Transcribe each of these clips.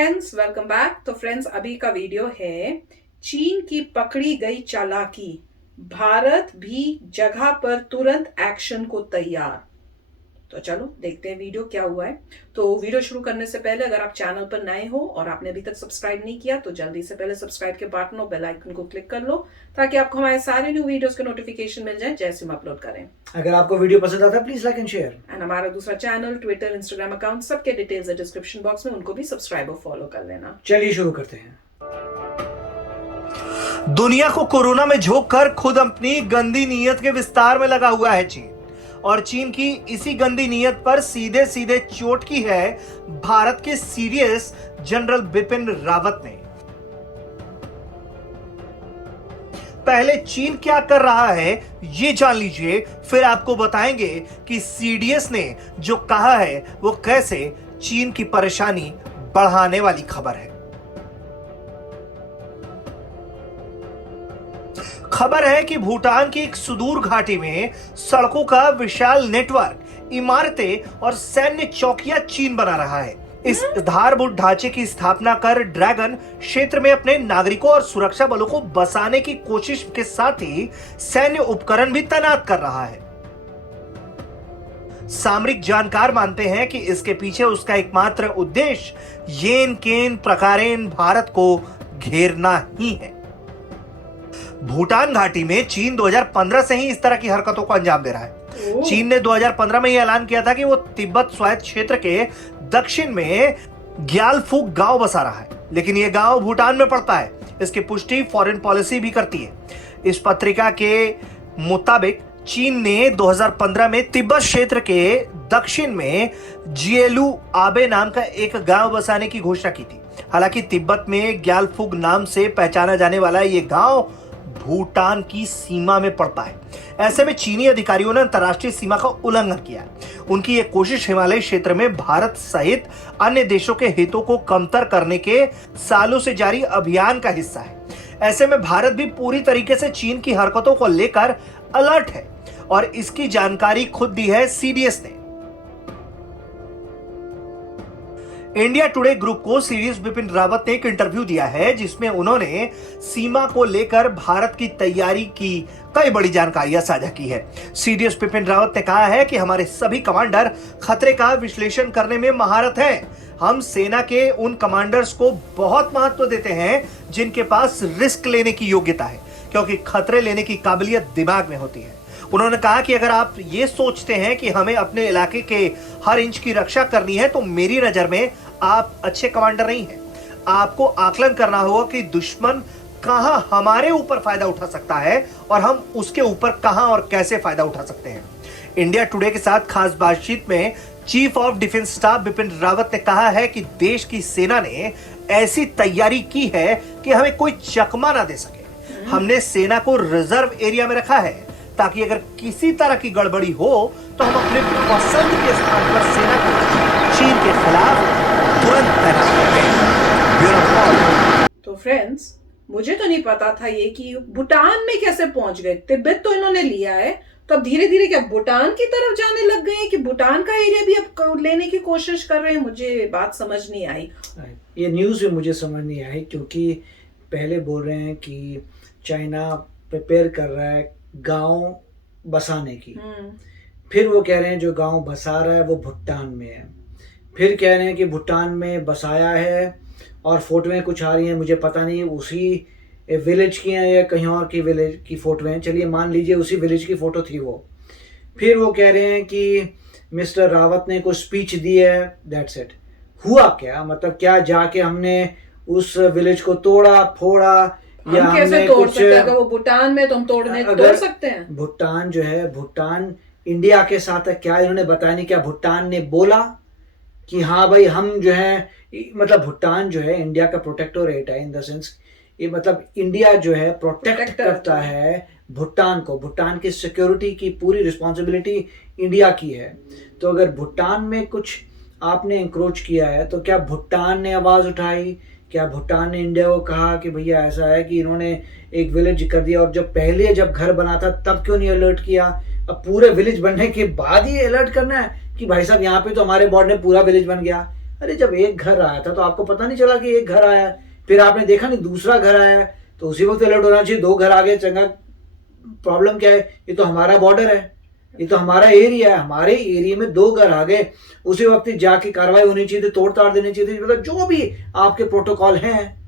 Friends, welcome back. तो friends, अभी का वीडियो है चीन की पकड़ी गई चालाकी, भारत भी जगह पर तुरंत एक्शन को तैयार। तो चलो देखते हैं वीडियो क्या हुआ है। तो वीडियो शुरू करने से पहले अगर आप चैनल पर नए हो और आपने अभी तक सब्सक्राइब नहीं किया तो जल्दी से पहले सब्सक्राइब के बटन और बेल आइकन को क्लिक कर लो ताकि आपको हमारे सारे न्यू वीडियोस के नोटिफिकेशन मिल जाए जैसे हम अपलोड करें। अगर आपको वीडियो पसंद आता है please like and share. And हमारा दूसरा चैनल, ट्विटर, इंस्टाग्राम अकाउंट सबके डिटेल्स है डिस्क्रिप्शन बॉक्स में, उनको भी सब्सक्राइब और फॉलो कर लेना। चलिए शुरू करते हैं। दुनिया को कोरोना में झोंक कर खुद अपनी गंदी नीयत के विस्तार में लगा हुआ है चीन, और चीन की इसी गंदी नीयत पर सीधे सीधे चोट की है भारत के सीडीएस जनरल बिपिन रावत ने। पहले चीन क्या कर रहा है ये जान लीजिए, फिर आपको बताएंगे कि सीडीएस ने जो कहा है वो कैसे चीन की परेशानी बढ़ाने वाली खबर है। खबर है कि भूटान की एक सुदूर घाटी में सड़कों का विशाल नेटवर्क, इमारतें और सैन्य चौकियां चीन बना रहा है। इस आधारभूत ढांचे की स्थापना कर ड्रैगन क्षेत्र में अपने नागरिकों और सुरक्षा बलों को बसाने की कोशिश के साथ ही सैन्य उपकरण भी तैनात कर रहा है। सामरिक जानकार मानते हैं कि इसके पीछे उसका एकमात्र उद्देश्य येन केन प्रकारेण भारत को घेरना ही है। भूटान घाटी में चीन 2015 से ही इस तरह की हरकतों को अंजाम दे रहा है। चीन ने 2015 में यह ऐलान किया था कि वो तिब्बत स्वायत्त क्षेत्र के दक्षिण में ग्यालफुक गांव बसा रहा है, लेकिन यह गांव भूटान में पड़ता है। इसकी पुष्टि फॉरेन पॉलिसी भी करती है। इस पत्रिका के मुताबिक चीन ने 2015 में तिब्बत क्षेत्र के दक्षिण में जिएलू आबे नाम का एक गांव बसाने की घोषणा की थी। हालांकि तिब्बत में ग्यालफुक नाम से पहचाना जाने वाला यह गांव भूटान की सीमा में पड़ता है। ऐसे में चीनी अधिकारियों ने अंतर्राष्ट्रीय सीमा का उल्लंघन किया। उनकी यह कोशिश हिमालय क्षेत्र में भारत सहित अन्य देशों के हितों को कमतर करने के सालों से जारी अभियान का हिस्सा है। ऐसे में भारत भी पूरी तरीके से चीन की हरकतों को लेकर अलर्ट है और इसकी जानकारी खुद दी है सीडीएस ने। इंडिया टुडे ग्रुप को सीडीएस बिपिन रावत ने एक इंटरव्यू दिया है जिसमें उन्होंने सीमा को लेकर भारत की तैयारी की कई बड़ी जानकारियां साझा की है। सीडीएस बिपिन रावत ने कहा है कि हमारे सभी कमांडर खतरे का विश्लेषण करने में महारत हैं। हम सेना के उन कमांडर्स को बहुत महत्व देते हैं जिनके पास रिस्क लेने की योग्यता है, क्योंकि खतरे लेने की काबिलियत दिमाग में होती है। उन्होंने कहा कि अगर आप ये सोचते हैं कि हमें अपने इलाके के हर इंच की रक्षा करनी है तो मेरी नजर में आप अच्छे कमांडर नहीं हैं। आपको आकलन करना होगा कि दुश्मन कहां हमारे ऊपर फायदा उठा सकता है और हम उसके ऊपर कहां और कैसे फायदा उठा सकते हैं। इंडिया टुडे के साथ खास बातचीत में chief of defence staff Bipin Rawat ने कहा है कि देश की सेना ने ऐसी तैयारी की है कि हमें कोई चकमा ना दे सके। हमने सेना को रिजर्व एरिया में रखा है ताकि अगर किसी तरह की गड़बड़ी हो तो हम अपने पसंद के स्थान पर सेना को चीन के खिलाफ तुरंत तैनात करेंगे। तो फ्रेंड्स, मुझे तो नहीं पता था ये कि भूटान में कैसे पहुंच गए। तिब्बत तो इन्होंने लिया है, तो अब धीरे धीरे क्या भूटान की तरफ जाने लग गए हैं कि भूटान का एरिया भी अब लेने की कोशिश कर रहे हैं। मुझे बात समझ नहीं आई। ये न्यूज़ भी मुझे समझ नहीं आई, क्योंकि पहले बोल रहे हैं कि चाइना प्रिपेयर कर रहा है गांव बसाने की, फिर वो कह रहे हैं जो गांव बसा रहा है वो भूटान में है, फिर कह रहे हैं कि भूटान में बसाया है और फोटोएं कुछ आ रही हैं, मुझे पता नहीं उसी विलेज की हैं या कहीं और की विलेज की फोटोएं, चलिए मान लीजिए उसी विलेज की फ़ोटो थी वो। फिर वो कह रहे हैं कि मिस्टर रावत ने कुछ स्पीच दी है, दैट्स इट। हुआ क्या? मतलब क्या जाके हमने उस विलेज को तोड़ा फोड़ा या हम कैसे तोड़ सकते हैं? अगर वो भूटान में तो हम तोड़ सकते हैं। भूटान जो है, भूटान इंडिया के साथ है, क्या इन्होंने बताया नहीं? क्या भूटान ने बोला कि हाँ भाई हम जो है, मतलब भूटान जो है इंडिया का प्रोटेक्टोरेट है, इन द सेंस ये मतलब इंडिया जो है प्रोटेक्ट करता है भूटान को। भूटान की सिक्योरिटी की पूरी रिस्पॉन्सिबिलिटी इंडिया की है। तो अगर भूटान में कुछ आपने इंक्रोच किया है तो क्या भूटान ने आवाज़ उठाई? क्या भूटान ने इंडिया को कहा कि भैया ऐसा है कि इन्होंने एक विलेज कर दिया, और जब घर बना था तब क्यों नहीं अलर्ट किया? अब पूरे विलेज बनने के बाद ही अलर्ट करना है कि भाई साहब यहाँ पे तो हमारे बॉर्ड में पूरा विलेज बन गया, अरे जब एक घर आया था तो आपको पता नहीं चला कि एक घर आया है, फिर आपने देखा नहीं दूसरा घर आया है, तो उसी वक्त अलर्ट होना चाहिए, 2 घर आ गए चंगा। प्रॉब्लम क्या है, ये तो हमारा बॉर्डर है, ये तो हमारा एरिया है, हमारे एरिया में 2 घर आ गए, उसी वक्त जाके कार्रवाई होनी चाहिए थी, तोड़ ताड़ देनी चाहिए थी, मतलब जो भी आपके प्रोटोकॉल हैं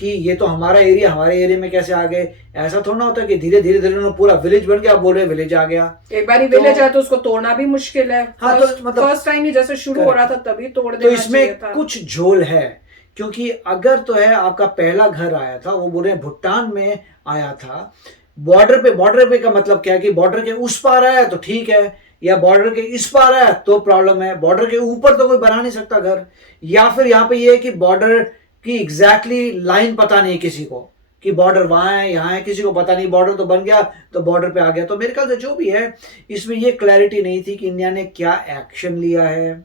कि ये तो हमारा एरिया, हमारे एरिया में कैसे आ गए। ऐसा थोड़ा ना होता कि धीरे धीरे धीरे पूरा विलेज बन गया, आप बोल रहे विलेज आ गया। एक बार विलेज आया तो उसको तोड़ना भी मुश्किल है। हाँ, तो मतलब फर्स्ट टाइम ही जैसे शुरू हो रहा था तभी तोड़ देना तो इसमें चाहिए था। कुछ झोल है, क्योंकि अगर तो है आपका पहला घर आया था, वो बोल रहे हैं भूटान में आया था, बॉर्डर पे का मतलब क्या है कि बॉर्डर के उस पार आया तो ठीक है, या बॉर्डर के इस पार आया तो प्रॉब्लम है। बॉर्डर के ऊपर तो कोई बना नहीं सकता घर, या फिर यहाँ पे ये है कि बॉर्डर की एग्जैक्टली लाइन पता नहीं है किसी को कि बॉर्डर वहां है यहाँ है, किसी को पता नहीं, बॉर्डर तो बन गया तो बॉर्डर पे आ गया। तो मेरे ख्याल से जो भी है इसमें ये क्लैरिटी नहीं थी कि इंडिया ने क्या एक्शन लिया है।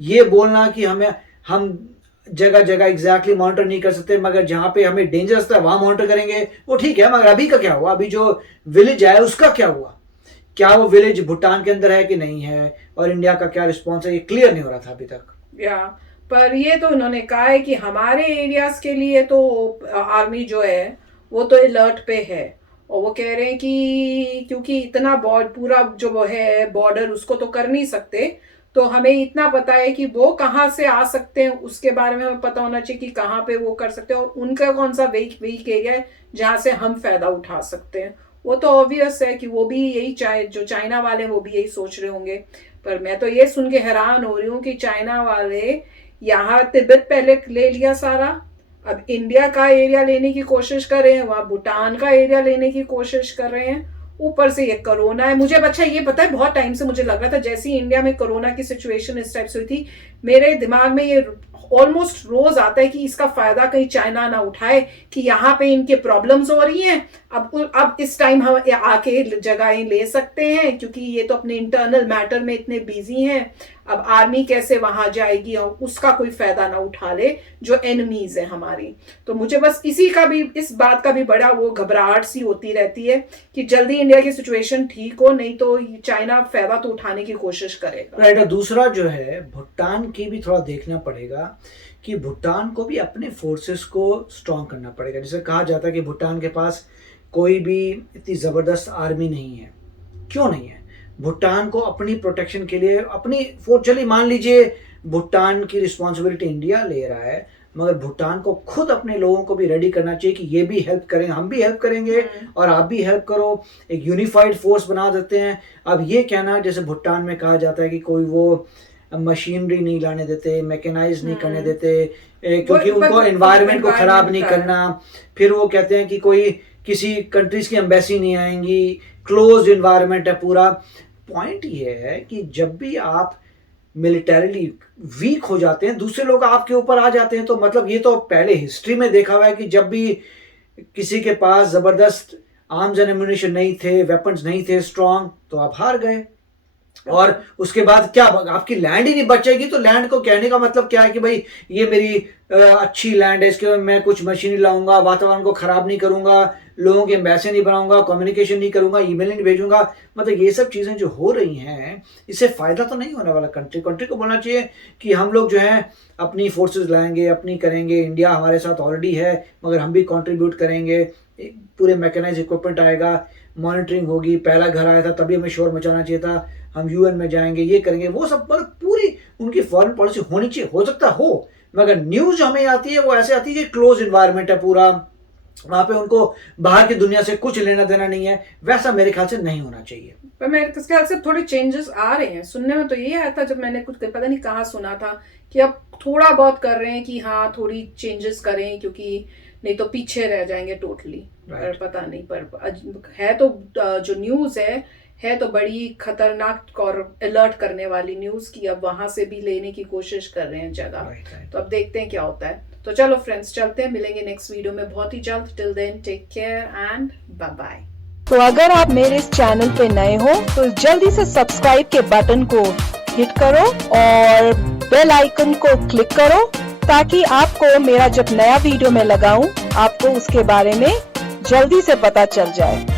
ये बोलना कि हम जगह जगह एग्जैक्टली मॉनिटर नहीं कर सकते, मगर जहां पे हमें डेंजरस था वहां मॉनिटर करेंगे, वो ठीक है, मगर अभी का क्या हुआ, अभी जो विलेज आया उसका क्या हुआ, क्या वो विलेज भूटान के अंदर है कि नहीं है, और इंडिया का क्या रिस्पॉन्स है, ये क्लियर नहीं हो रहा था अभी तक। पर ये तो उन्होंने कहा है कि हमारे एरियाज के लिए तो आर्मी जो है वो तो अलर्ट पे है, और वो कह रहे हैं कि क्योंकि इतना पूरा जो वो है बॉर्डर उसको तो कर नहीं सकते, तो हमें इतना पता है कि वो कहाँ से आ सकते हैं, उसके बारे में हमें पता होना चाहिए कि कहाँ पे वो कर सकते हैं, और उनका कौन सा वीक एरिया है जहाँ से हम फायदा उठा सकते हैं। वो तो ऑब्वियस है कि वो भी यही जो चाइना वाले वो भी यही सोच रहे होंगे। पर मैं तो ये सुन के हैरान हो रही हूँ कि चाइना वाले यहाँ तिब्बत पहले ले लिया सारा, अब इंडिया का एरिया लेने की कोशिश कर रहे हैं, वहां भूटान का एरिया लेने की कोशिश कर रहे हैं, ऊपर से ये कोरोना है। मुझे अच्छा ये पता है, बहुत टाइम से मुझे लग रहा था जैसे ही इंडिया में कोरोना की सिचुएशन इस टाइप से हुई थी, मेरे दिमाग में ये ऑलमोस्ट रोज आता है कि इसका फायदा कहीं चाइना ना उठाए कि यहाँ पे इनके प्रॉब्लम्स हो रही हैं, अब इस टाइम हम आके जगहें ले सकते हैं, क्योंकि ये तो अपने इंटरनल मैटर में इतने बिजी हैं। अब आर्मी कैसे वहां जाएगी और उसका कोई फायदा ना उठा ले जो एनिमीज है हमारी। तो मुझे बस इस बात का भी बड़ा वो घबराहट सी होती रहती है कि जल्दी इंडिया की सिचुएशन ठीक हो, नहीं तो चाइना फायदा तो उठाने की कोशिश करेगा। राइट। दूसरा जो है भूटान की भी थोड़ा देखना पड़ेगा कि भूटान को भी अपने फोर्सेस को स्ट्रॉन्ग करना पड़ेगा। जैसे कहा जाता है कि भूटान के पास कोई भी इतनी जबरदस्त आर्मी नहीं है। क्यों नहीं है? भूटान को अपनी प्रोटेक्शन के लिए अपनी फोर्स, चलिए मान लीजिए भूटान की रिस्पॉन्सिबिलिटी इंडिया ले रहा है, मगर भूटान को खुद अपने लोगों को भी रेडी करना चाहिए कि ये भी हेल्प करें, हम भी हेल्प करेंगे और आप भी हेल्प करो, एक यूनिफाइड फोर्स बना देते हैं। अब ये कहना, जैसे भूटान में कहा जाता है कि कोई वो मशीनरी नहीं लाने देते, मैकेनाइज नहीं करने देते, क्योंकि उनको एनवायरनमेंट को खराब नहीं करना। फिर वो कहते हैं कि कोई किसी कंट्रीज की एम्बेसी नहीं आएंगी, क्लोज्ड एनवायरनमेंट है पूरा। पॉइंट ये है कि जब भी आप मिलिटरीली वीक हो जाते हैं, दूसरे लोग आपके ऊपर आ जाते हैं, तो मतलब ये तो पहले हिस्ट्री में देखा हुआ है कि जब भी किसी के पास जबरदस्त आर्म्स एंड एम्युनिशन नहीं थे, वेपन्स नहीं थे स्ट्रॉन्ग, तो आप हार गए। और उसके बाद क्या, आपकी लैंड ही नहीं बचेगी। तो लैंड को कहने का मतलब क्या है कि भाई ये मेरी अच्छी लैंड है, इसके मैं कुछ मशीनरी लाऊंगा, वातावरण को खराब नहीं करूंगा, लोगों के एम्बेसी नहीं बनाऊंगा, कम्युनिकेशन नहीं करूंगा, ईमेल नहीं भेजूंगा। मतलब ये सब चीजें जो हो रही हैं, इससे फायदा तो नहीं होने वाला कंट्री को बोलना चाहिए कि हम लोग जो है अपनी फोर्सेस लाएंगे, अपनी करेंगे, इंडिया हमारे साथ ऑलरेडी है मगर हम भी कंट्रीब्यूट करेंगे, पूरे मैकेनाइज इक्विपमेंट आएगा, मॉनिटरिंग होगी, पहला घर आया था तभी हमें शोर मचाना चाहिए था, हम यूएन में जाएंगे, ये करेंगे, वो सब मतलब पूरी उनकी फॉरेन पॉलिसी होनी चाहिए। हो सकता हो, मगर न्यूज जो हमें आती है वो ऐसे आती है कि क्लोज एनवायरनमेंट है पूरा, वहां पे उनको बाहर की दुनिया से कुछ लेना देना नहीं है। वैसा मेरे ख्याल से नहीं होना चाहिए। पर मेरे ख्याल से थोड़े चेंजेस आ रहे हैं। सुनने में तो ये आया था, जब मैंने कुछ पता नहीं कहाँ सुना था, कि अब थोड़ा बहुत कर रहे हैं कि हाँ थोड़ी चेंजेस करें, क्योंकि नहीं तो पीछे रह जाएंगे टोटली। पर पता नहीं, पर है तो जो न्यूज है तो बड़ी खतरनाक और अलर्ट करने वाली न्यूज की अब वहां से भी लेने की कोशिश कर रहे हैं जगह। तो अब देखते हैं क्या होता है। तो चलो फ्रेंड्स, चलते हैं, मिलेंगे नेक्स्ट वीडियो में बहुत ही जल्द। Till then take care and bye bye. तो अगर आप मेरे इस चैनल पे नए हो तो जल्दी से सब्सक्राइब के बटन को हिट करो और बेल आइकन को क्लिक करो, ताकि आपको मेरा जब नया वीडियो मैं लगाऊं आपको उसके बारे में जल्दी से पता चल जाए।